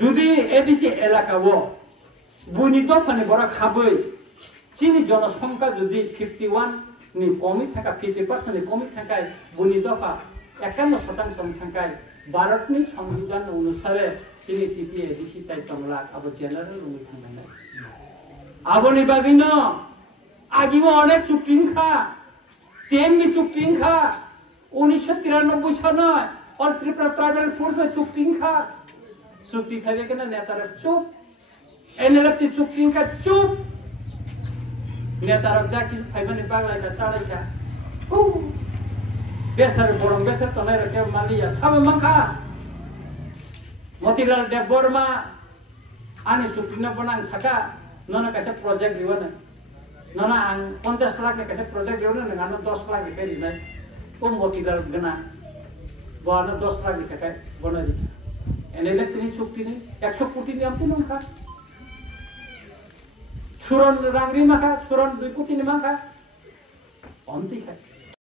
যদি এডিসি এলাকাও বৈনিত মানে বড় খাবই চীনি জনসংখ্যা যদি 51 নি কমি থাকা 50% নি কমি থাকায় বৈনিত 51% থাকায় भारतनि संविधान अनुसारे चीनी सीपी एडिसि ताई तंगला अब जेनारेल रुमि थांनाय आबोनि बागिनो आगिबो अनेक चुक्तिंखा टेननि चुक्तिंखा 1993 सने और त्रिपुरा ट्राइबल फोर्स में चुक्तिंखा चुक्ति थाबे केना नेतारा चुप एनएलएफटी चुक्तिंखा चुप नेतारा जाकी फाइबनि बागलायका चालायका बेसर borong बेसर तनाय रखे मालिया साबे मंखा मोतीलाल देव बर्मा आनी सुप्रीना बनां साका नना कैसे प्रोजेक्ट दिवन नना आं 50 लाख ने कैसे प्रोजेक्ट दिवन नगानो 10 लाख दिखाई दिनाय ओ मोतीलाल गना बानो 10 लाख दिखाय बना दी एनेले तिनी सुक्ति नि 100 कोटी नि आमति मंखा सुरन रांगरी माखा सुरन 2 कोटी नि मंखा अन्ति खा